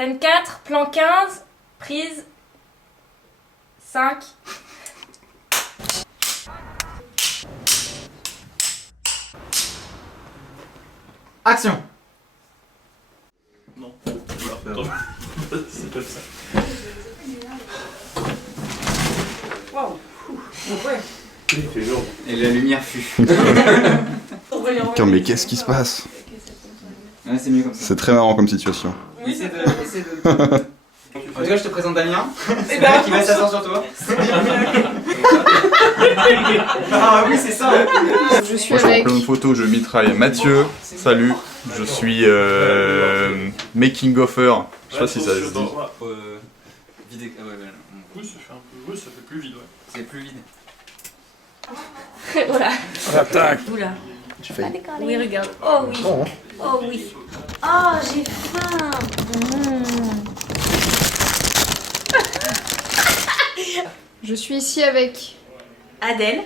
Scène 4, plan 15, prise 5. Action. Non. C'est pas ça. Waouh. Ouais. Il fait lourd. Et la lumière fut. Putain, mais qu'est-ce qui se passe? Ouais, c'est mieux comme ça. C'est très marrant comme situation. Essaie de... En tout cas, je te présente Damien. C'est ben, lui qui va s'asseoir sur toi. Ah oui, c'est ça. Je suis Moi, je prends avec. plein de photos, je mitraille Mathieu. Salut, je suis making offer. Je sais pas si ça se dit. Vide. Ah ouais, Oui, ça fait un peu. Oui, ça fait plus vide, ouais. c'est plus vide. Voilà. Attaque. Oula. Tu fais. Oui, regarde. Oh oui. Oh. Oh oui. Oh, j'ai faim. Je suis ici avec. Adèle.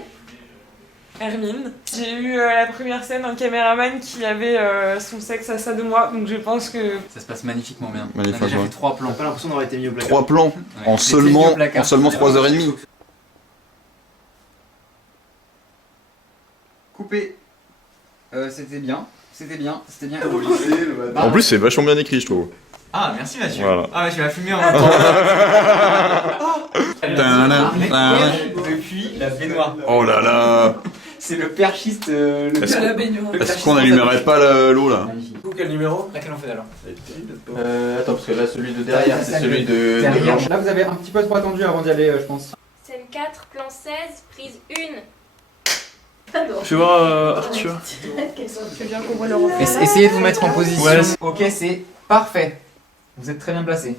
Hermine. J'ai eu la première scène un caméraman qui avait son sexe à ça de moi, donc je pense que... Ça se passe magnifiquement bien. Magnifique, On a déjà ouais. fait 3 plans. T'as pas l'impression d'avoir été mis au placard. 3 plans Ouais. en Les télévisions seulement au placard. 3h30. Coupé. C'était bien. C'était bien. En plus, c'est vachement bien écrit, je trouve. Ah, merci Mathieu. Voilà. Ah, bah, tu vas fumer en même temps. Depuis la baignoire. Oh là là. C'est le perchiste. Est-ce la baignoire. Est-ce qu'on n'allumerait pas l'eau là? Magnifique. Quel numéro? Laquelle on fait alors? Attends, parce que là, celui de derrière, c'est celui de Derrière. Blanche. Là, vous avez un petit peu trop attendu avant d'y aller, je pense. Scène 4, plan 16, prise 1. Fais voir Arthur. Je viens qu'on voit le reflet. Essayez de vous mettre en position. Ouais. Ok, c'est parfait. Vous êtes très bien placé.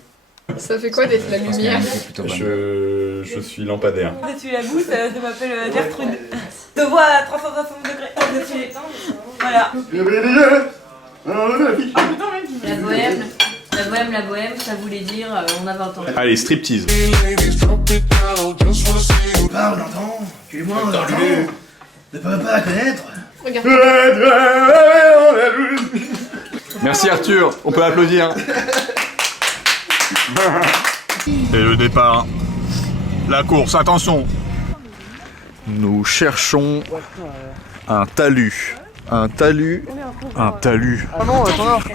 Ça fait quoi d'être la lumière? Je suis lampadaire. Tu la bouche, ça m'appelle Gertrude. De voix à 360 degrés au-dessus. Voilà. La bohème, ça voulait dire on a 20 ans. Allez, striptease. Ah, on entend. Tu es moins, on entend. Ne peut pas la connaître. Regarde. Merci Arthur, on peut applaudir. Et le départ. La course, attention. Nous cherchons un talus. Un talus. Un talus.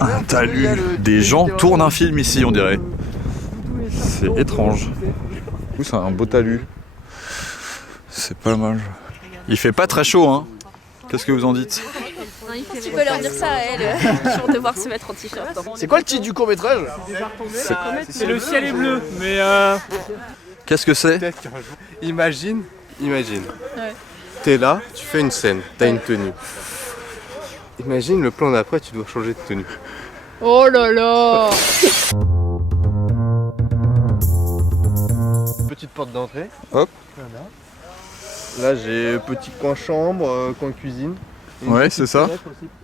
Un talus. Des gens tournent un film ici, on dirait. C'est étrange. C'est un beau talus. C'est pas mal. Il fait pas très chaud, hein. Qu'est-ce que vous en dites? Tu peux leur dire ça à elle. Ils vont devoir se mettre en t-shirt. C'est quoi le titre du court-métrage? C'est le ciel est bleu, mais Qu'est-ce que c'est? Imagine. Ouais. T'es là, tu fais une scène, t'as une tenue. Imagine le plan d'après, tu dois changer de tenue. Oh là là. Petite porte d'entrée. Hop. Voilà. Là j'ai petit coin chambre, coin cuisine. Ouais, c'est ça.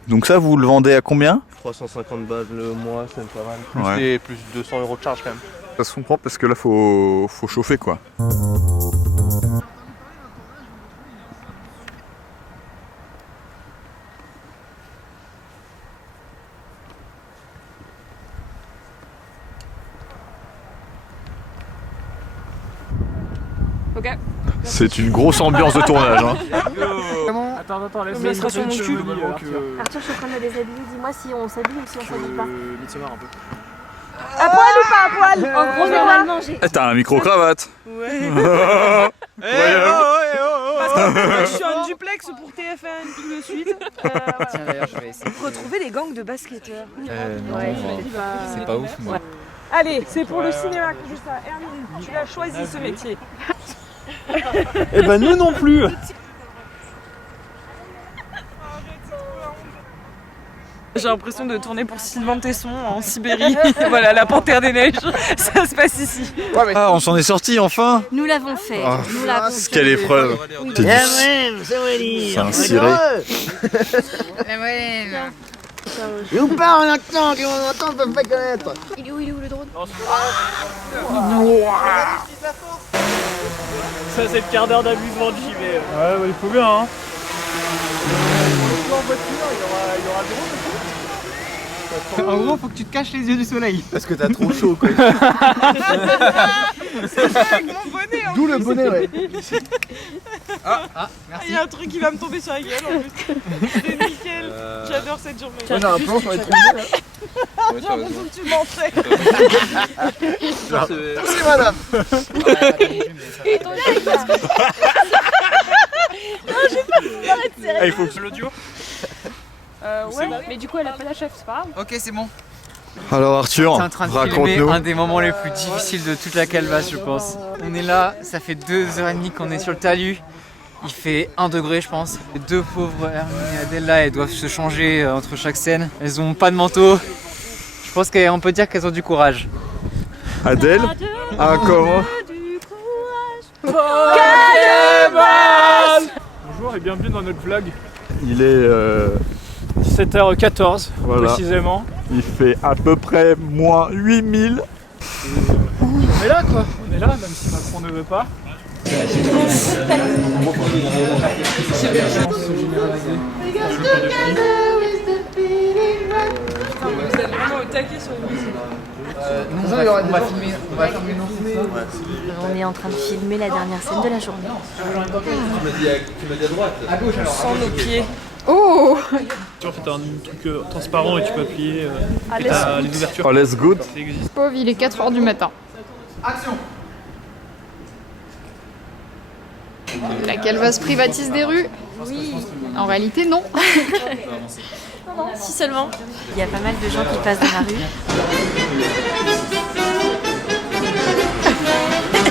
Donc ça, vous le vendez à combien? 350 balles le mois, c'est pas mal. Ouais. Plus 200 € de charge quand même. Ça se comprend parce que là, faut chauffer quoi. Ok. C'est une grosse ambiance de tournage. Hein. Attends, laisse Mais elle sera sur mon cul. Arthur, je suis en train de me déshabiller. Dis-moi si on s'habille ou si on s'habille pas. Midsommar un peu. À poil ou pas à poil? En gros, normalement, j'ai. Eh, t'as un micro-cravate. Ouais. Voyons. Parce que je suis en duplex pour TF1 tout de suite. Tiens, d'ailleurs, je vais essayer. Retrouver les gangs de basketteurs. Non, c'est pas ouf, moi. Allez, c'est pour le cinéma que je dis ça. Hermine, tu l'as choisi ce métier. Eh ben nous non plus. J'ai l'impression de tourner pour Sylvain Tesson en Sibérie. Voilà, la panthère des neiges. Ça se passe ici. Ah, on s'en est sorti enfin. Nous l'avons fait. Ah. Nous l'avons fait. Quelle épreuve. C'est un ciré. Et ou pas un accent qui on entend, ne peuvent pas connaître. Il est où le drone? Ça c'est le quart d'heure d'amusement de JV. Ouais, il faut bien hein. En gros, faut que tu te caches les yeux du soleil. Parce que t'as trop chaud quoi. Avec mon bonnet en D'où le bonnet, ouais. Il y a un truc qui va me tomber sur la gueule en plus. C'est nickel. J'adore cette journée. Moi j'ai un plan sur les trompes là. J'ai l'impression que tu montrais. Merci madame. Ah, il faut que L'audio. Ouais, mais du coup, elle a pas la chef, c'est pas grave. Ok, c'est bon. Alors Arthur, T'es en train de filmer raconte-nous. un des moments les plus difficiles de toute la Calvasse, je pense. On est là, ça fait 2h30 qu'on est sur le talus. Il fait 1 degré, je pense. Les deux pauvres Hermine et Adèle là, elles doivent se changer entre chaque scène. Elles ont pas de manteau. Je pense qu'on peut dire qu'elles ont du courage. Adèle, comment? Bonjour et bienvenue dans notre vlog. Il est 17h14 Voilà. précisément. il fait à peu près moins 8000. On est là quoi, on est là même si Macron ne veut pas. Vous êtes vraiment au taquet sur le musique. On va filmer. On est en train de filmer la dernière scène de la journée. À gauche alors. Sans nos pieds. Oh! Tu vois, c'est un truc transparent et tu peux plier Ah, les ouvertures. Oh, let's go. Ça existe. Pauvre, il est 4h du matin. Action. La Calvasse privatise des rues? Oui. En réalité, non. Non, si seulement. Il y a pas mal de gens qui passent dans la rue.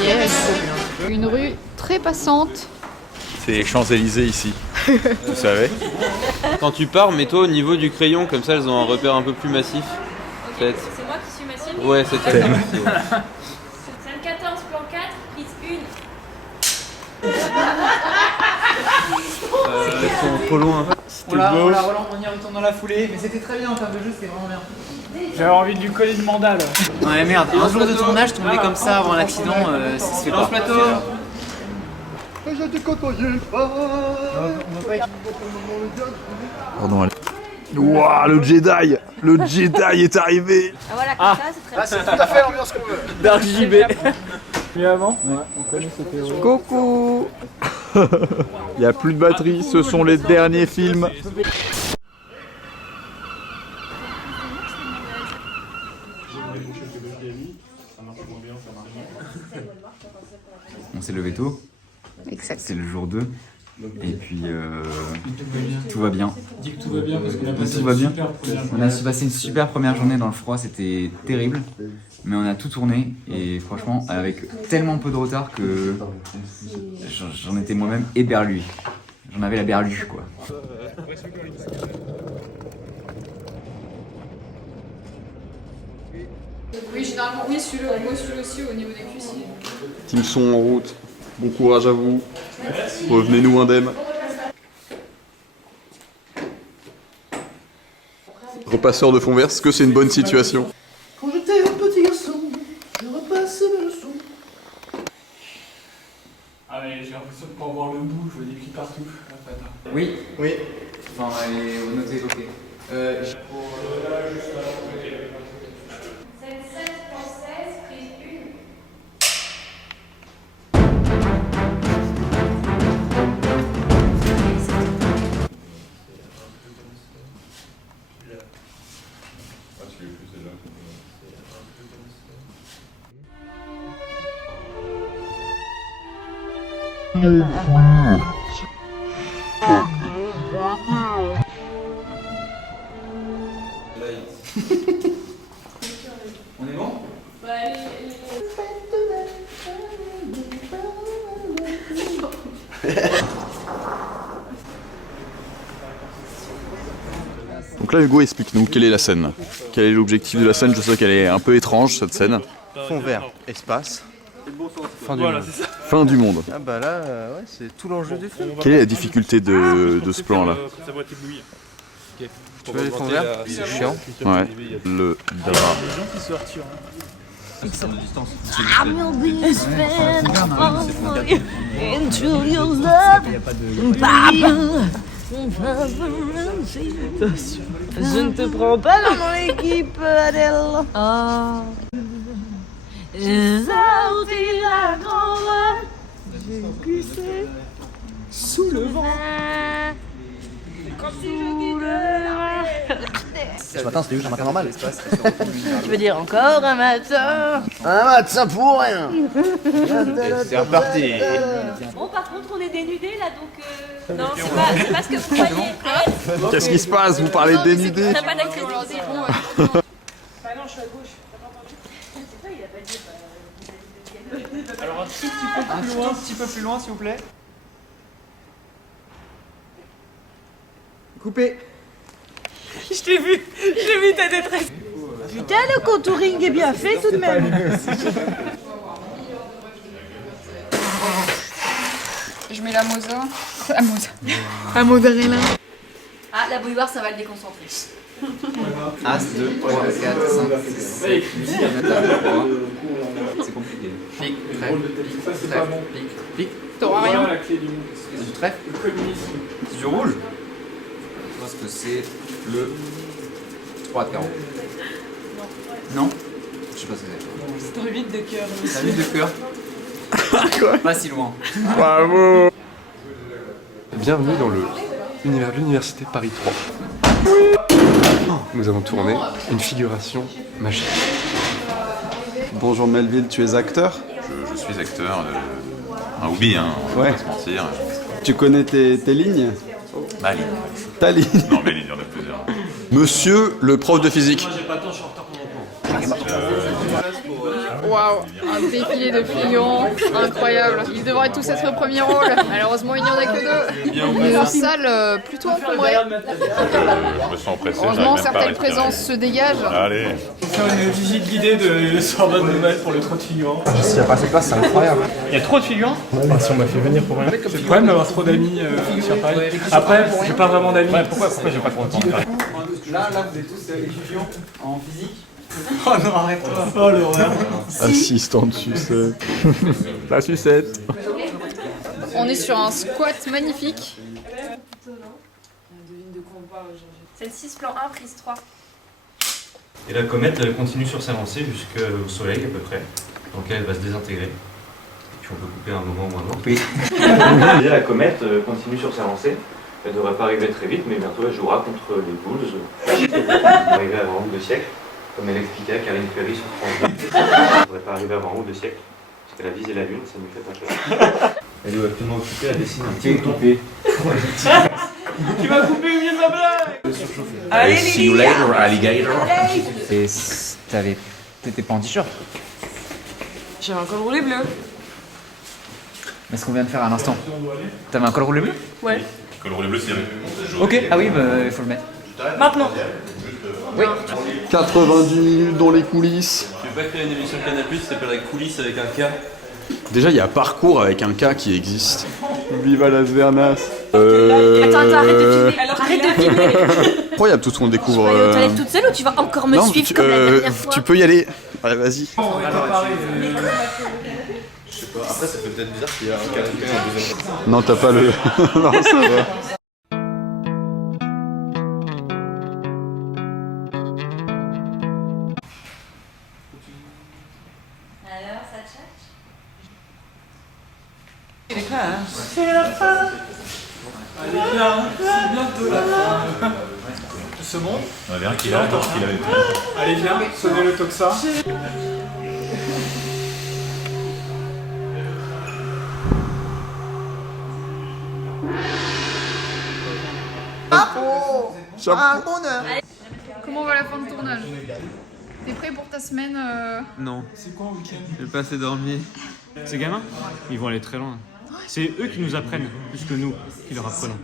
Yes. Une rue très passante. C'est les Champs-Élysées ici. Tu savais? Quand tu pars, mets-toi au niveau du crayon, comme ça elles ont un repère un peu plus massif. Peut-être. C'est moi qui suis massive. Ouais, c'est peut-être. Scène 14, plan 4, prise 1. Elles sont trop loin. On y retourne dans la foulée, mais c'était très bien en termes de jeu, c'était vraiment bien. J'avais envie de lui coller une mandale. Ouais merde, un jour de tournage tombé comme ça avant l'accident, ça se fait pas. plateau. Je te côtoyais pas. Pardon, allez. Ouah, le Jedi! Le Jedi est arrivé! Ah voilà, comme ça, c'est très Là c'est tout à fait l'ambiance qu'on veut. Dark JB. Et avant? Ouais, on connaît cette théorie. Coucou! Il n'y a plus de batterie, ce sont les derniers films. On s'est levé tôt, Exact. c'est le jour 2, et puis tout va bien. Dis que tout va bien parce qu'on a passé Tout va bien. super première On a passé une super première journée dans le froid, c'était terrible, mais on a tout tourné, et franchement, avec tellement peu de retard que j'en étais moi-même éberlué. J'en avais la berlue, quoi. Oui, généralement, oui, celui-là, moi, celui-là aussi, au niveau des cuisses. Team son en route, bon courage à vous. Revenez-nous indemnes. Repasseur de fond vert, est-ce que c'est une bonne situation? Quand j'étais un petit garçon, je repassais mes leçons. Ah mais j'ai l'impression de pas voir le bout, je vois des plis partout. Oui, Oui. enfin, elle est notée, ok. Scène 7, plan 16, prise 1. On est bon? Donc là Hugo, explique-nous, quelle est la scène? Quel est l'objectif de la scène? Je sais qu'elle est un peu étrange cette scène. Fond vert, espace. Fin du Voilà, monde. c'est ça. Fin du monde. Ah bah là, ouais, c'est tout l'enjeu du film. Quelle est la difficulté de ce plan-là? Ça va t'éblouir. Tu veux les fonds verts? C'est chiant. Ouais, le drap. Il y a des gens qui se retirent. I will be spent into your love, Papa. Je ne te prends pas dans mon équipe, Adèle. Oh. J'ai sorti la grande. J'ai glissé Sous le vent. Sous le vent. Ce matin, c'était juste un matin normal. Tu veux dire encore un matin? Un matin pour rien. C'est reparti. Bon, par contre, on est dénudés là, donc. Non, c'est pas ce que vous croyez. Qu'est-ce qui se passe? Vous parlez dénudé? On n'a pas d'actrice. Bah non, je suis à gauche. Alors un tout petit peu plus loin, s'il vous plaît. Coupé. Je t'ai vu ta détresse. Putain, le contouring est bien fait tout de même. Je mets la moza. Un mozzarella. Ah, la bouilloire, ça va le déconcentrer. As, 2, 3, 4, 5, 6, 7, 8, 9, 3. C'est compliqué. Pique, trèfle, pique, pique. T'auras rien. C'est du trèfle? C'est du rouge? Je pense que c'est le 3 de carreau. Non? Je sais pas ce que c'est. C'est un 8 de cœur. C'est un 8 de cœur. Pas si loin. Bravo. Bienvenue dans l'université Paris 3. Nous avons tourné une figuration magique. Bonjour Melville, tu es acteur? Je suis acteur, un hobby, hein, on va pas se mentir. Tu connais tes lignes? Ma ligne. Ta ligne? Non, mes lignes, il y en a plusieurs. Monsieur le prof de physique. Waouh, un défilé de figurants incroyable. Ils devraient tous être au premier rôle. Malheureusement, il n'y en a que deux. Une salle plutôt encombrée. Je me sens pressé. Heureusement, certaines présences se dégagent. Allez. On va faire une visite guidée de Sorbonne Nouvelle pour le trot de figurants. S'il n'y a pas assez de place, c'est incroyable. Il y a trop de figurants? Si on m'a fait venir pour rien. C'est le problème d'avoir trop d'amis sur Paris. Après, j'ai pas vraiment d'amis. Pourquoi j'ai pas trop de temps? Là, vous êtes tous étudiants en physique. Oh non, arrête-toi. Oh l'horreur. Assistante sucette. La sucette. On est sur un squat magnifique. C'est le 6 plan 1, prise 3. Et la comète elle continue sur sa lancée jusqu'au soleil à peu près. Donc elle va se désintégrer. Puis on peut couper à un moment ou un autre. Oui. La comète continue sur sa lancée. Elle ne devrait pas arriver très vite, mais bientôt elle jouera contre les Bulls. Elle va arriver avant un ou deux siècles. Comme elle expliquait à Karine Ferry sur France 2. Elle ne devrait pas arriver avant un ou deux siècles. Parce qu'elle a visé la Lune, ça nous fait pas peur. Elle est actuellement occupée à dessiner un petit coupé. Tu m'as coupé au milieu de ma blague. Allez, see you later, alligator. Et t'étais pas en t-shirt? J'avais un col roulé bleu. Mais ce qu'on vient de faire à l'instant. T'avais un col roulé bleu? Ouais. Col roulé bleu, c'est Ok, ah oui, bah il faut le mettre. Maintenant. Oui. 90 minutes dans les coulisses. Tu veux pas créer une émission Canal+, ça s'appellerait Coulisses avec un K? Déjà, il y a Parcours avec un K qui existe. Viva Las Vernas. Attends, arrête de filmer. Arrête de filmer. Incroyable tout ce qu'on découvre. Tu vas aller aux toilettes toute seule ou tu vas encore me suivre comme la dernière fois? Tu peux y aller. Allez, vas-y. Je sais pas, après ça fait peut-être bizarre qu'il y a un canapé en deuxième. Non, t'as pas le... non, ça va. Alors, ça tchatche? Il est clair. C'est la fin. Allez, viens, c'est bientôt la fin. Ce monde. On avait un qui l'a encore qu'il avait pris. Allez, viens, sonnez le toxa. Comment va la fin de tournage? T'es prêt pour ta semaine Non. J'ai pas assez dormi. Ces gamins, ils vont aller très loin. C'est eux qui nous apprennent, plus que nous qui leur apprenons.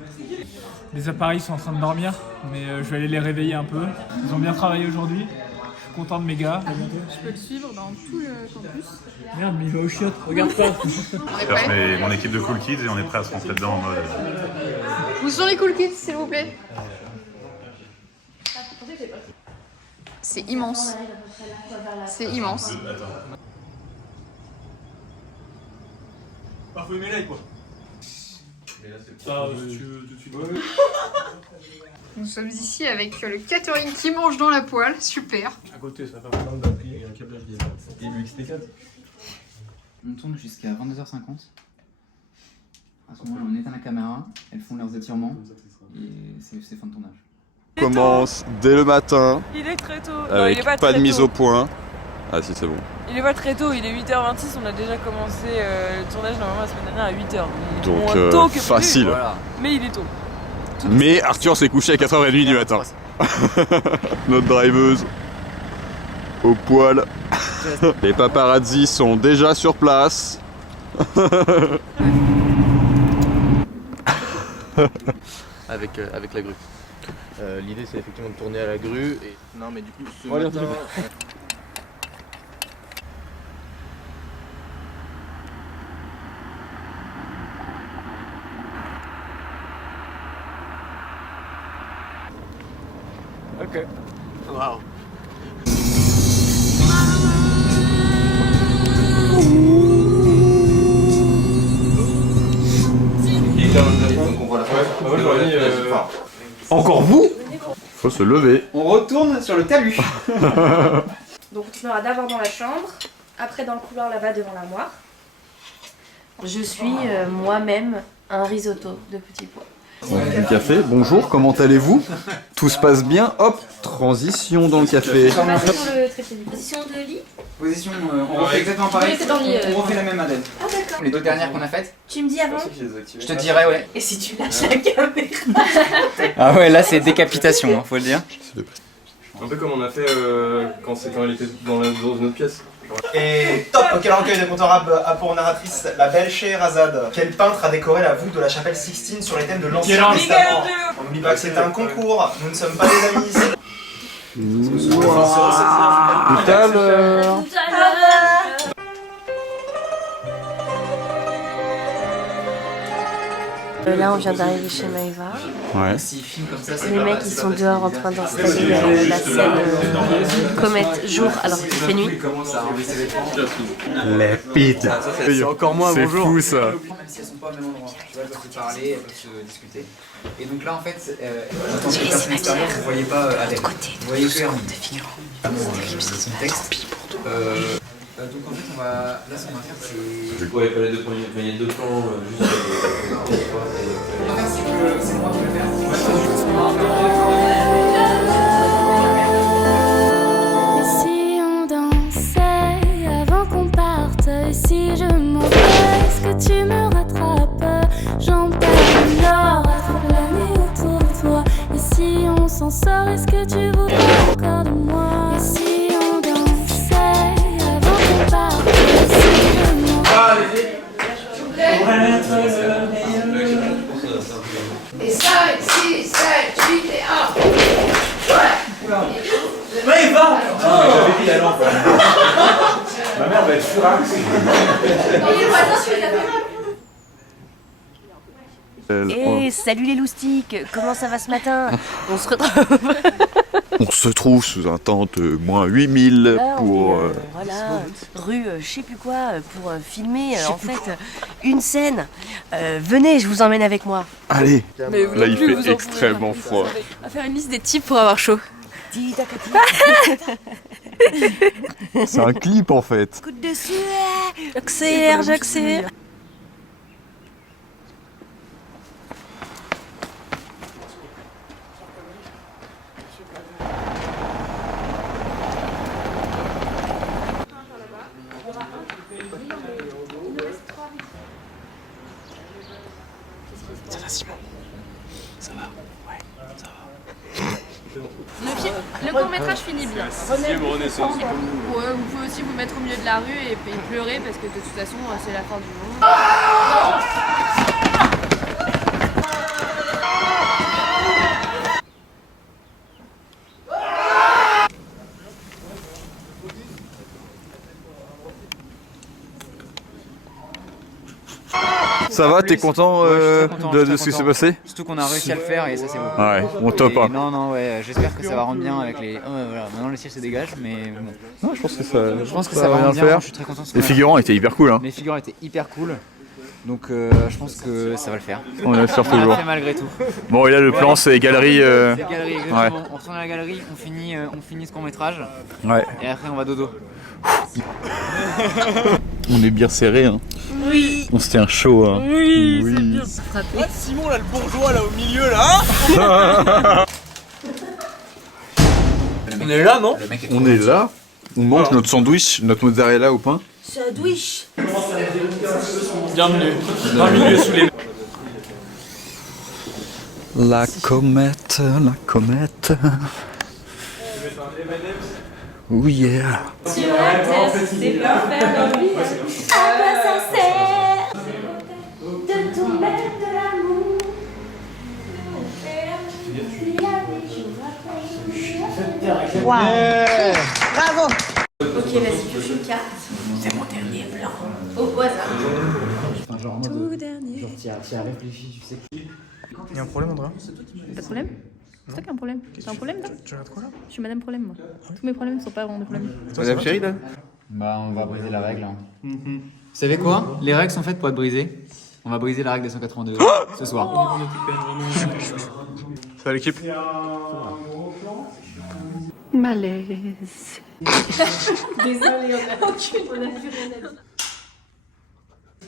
Les appareils sont en train de dormir, mais je vais aller les réveiller un peu. Ils ont bien travaillé aujourd'hui. Je suis content de mes gars. Je peux le suivre dans tout le campus. Merde, mais il va au chiottes, regarde pas. Je cherche mon équipe de Cool Kids et on est prêt à se rentrer dedans en mode... Où sont les cool kids, s'il vous plaît? C'est immense. C'est immense. Faut aimer l'œil quoi. Nous sommes ici avec le catering qui mange dans la poêle, super. À côté, ça fait un d'appli et un câblage des et le XT4. On tourne jusqu'à 22h50. À ce moment-là, on éteint la caméra, elles font leurs étirements et c'est fin de tournage. On commence dès le matin. Il est très tôt. Avec non, il est pas de mise tôt. au point. Ah si, c'est bon. Il est pas très tôt, il est 8h26, on a déjà commencé le tournage normalement la semaine dernière à 8h. Donc moins tôt que facile. prévu, voilà. Mais il est tôt. Mais Arthur s'est couché à 4h30 du matin. Notre driveuse au poil. Les paparazzis sont déjà sur place. avec la grue. L'idée c'est effectivement de tourner à la grue et... Non mais du coup ce matin... Ok. Waouh. Encore vous? Faut se lever. On retourne sur le talus. Donc on tournera d'abord dans la chambre, après dans le couloir là-bas devant l'armoire. Je suis moi-même un risotto de petits pois. Du café, bonjour, comment allez-vous? Tout se passe bien, hop, transition dans le café. On va sur le trépied. Position de lit. Position, on refait exactement pareil. Oui, c'est dans le lit, on refait la même Adèle. Ah d'accord. Les deux dernières qu'on a faites. Tu me dis avant? Je te dirai, ouais. Et si tu lâches la caméra? Ah ouais, là c'est décapitation, hein, faut le dire. Un peu comme on a fait quand elle était dans une autre pièce. Et top, quel recueil de comptes arabes a pour narratrice la belle Scheherazade. Quel peintre a décoré la voûte de la chapelle Sixtine sur les thèmes de l'Ancien Testament? On n'oublie pas que c'est un concours, nous ne sommes pas des amis ici. Tout à l'heure. Là on vient d'arriver chez Maëva. Ouais. Les mecs ils sont dehors en train d'installer la scène comète jour alors qu'il fait nuit. Les pites. C'est encore moi, c'est bonjour. fou ça. Même si elles sont pas au même endroit, tu vois, elles peuvent se parler, elles peuvent se discuter. Et donc là en fait, en tant que personne extérieure, vous voyez pas Adèle. Vous voyez que Hermine. Son texte. Donc en fait on va... Là ce qu'on va faire c'est... Ouais, pas les deux premiers, mais il y a deux plans juste On va faire c'est moi qui vais le faire. Et si on dansait avant qu'on parte? Et si je m'en vais, est-ce que tu me rattrapes? J'en perds l'or à trop planer autour de toi. Et si on s'en sort, est-ce que tu voudrais encore de moi? Et si on dansait avant qu'on parte? Et si je m'en vais? Et 5, 6, 7, 8 et 1. Ouais. Mais il va. J'avais dit la lampe. Ma mère va être furax. Et salut les loustiques, comment ça va ce matin? On se retrouve. On se trouve sous un temps de moins 8000 Là, pour... on est, voilà, rue je sais plus quoi, pour filmer en fait une scène. Venez, je vous emmène avec moi. Allez, Mais vous là non il plus, vous fait en extrêmement froid. On va faire une liste des types pour avoir chaud. C'est un clip en fait. Coup de dessus, j'accélère, j'accélère. Ça va Simon? Ça va? Ouais, ça va. Le court-métrage finit bien. Renaissance. Ouais, vous pouvez aussi vous mettre au milieu de la rue et pleurer parce que de toute façon c'est la fin du monde. Ça va, t'es content, de ce qui s'est passé? Surtout qu'on a réussi à le faire et ça c'est beau. Ouais, on top hein. Non, non, ouais, j'espère que ça va rendre bien avec les... Oh, voilà. Maintenant le ciel se dégage, mais bon. Non, je pense que ça, ça va bien rendre le bien, faire. je suis très content de ce Les qu'on a figurants étaient hyper cool hein. fait. Les figurants étaient hyper cool. Donc je pense que ça va le faire. On l'assure On l'a toujours. fait malgré tout. Bon, et là le plan c'est galerie. C'est galerie, exactement. Ouais. On retourne à la galerie, on finit ce court métrage. Ouais. Et après on va dodo. On est bien serré, hein. Oui. On se tient chaud, hein. Oui, c'est bien. Ouais, Simon là, le bourgeois là au milieu là. On est là, non? On est là. On mange notre sandwich, notre mozzarella au pain. Sandwich. Bienvenue. 20 milieux sous les. La comète, la comète. Oh yeah. Sur la terre, c'est pas faire de vie. À quoi ça sert de tomber de l'amour? Wow. Bravo. Ok, vas-y, pioche une carte. C'est mon dernier plan. Au hasard. Enfin, genre en mode. Tout dernier. Genre, t'y as réfléchi, tu sais. Il y a un problème, Andrea? Pas de problème? C'est toi qui as un problème. T'as un problème, toi? Tu regardes quoi là? Je suis Madame Problème, moi. Tous mes problèmes ne sont pas vraiment des problèmes. Madame chérie là? Bah, on va briser la règle. Hein. Vous savez quoi? Les règles sont faites pour être brisées. On va briser la règle des 182 ce soir. Ça va l'équipe? Malaise. Désolée, on a plus rien à dire.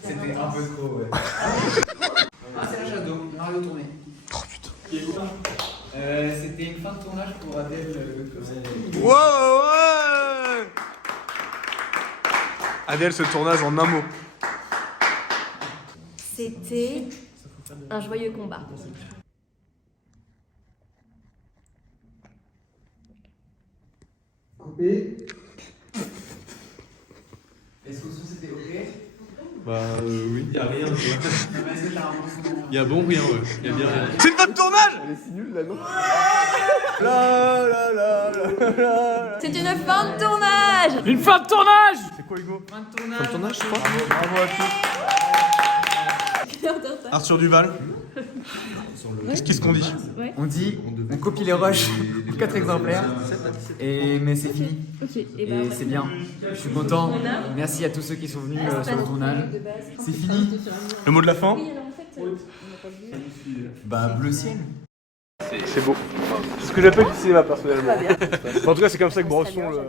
C'était un peu trop, ouais. Ah, c'est la chasse d'eau, on arrive au tourner. Oh putain. C'était une fin de tournage pour Adèle. Wow, ouais. Adèle, ce tournage en un mot. C'était un joyeux combat. Coupé. Est-ce que c'était ok? Bah oui, y'a rien. Y'a bon rien, ouais. Y'a bien rien. C'est une fin de tournage! C'est nul là, non? C'est une fin de tournage! Une fin de tournage! C'est quoi, Hugo? Fin de tournage. Fin de tournage, je crois. Bravo à tous. Arthur Duval. Qu'est-ce qu'on dit? On dit, on copie les rushs, 4 exemplaires, mais c'est fini. Et c'est bien. Je suis content. Merci à tous ceux qui sont venus sur le tournage. C'est fini. Le mot de la fin? Bah, bleu ciel. C'est beau. C'est ce que j'appelle du cinéma personnellement. En tout cas, c'est comme ça que Bresson le.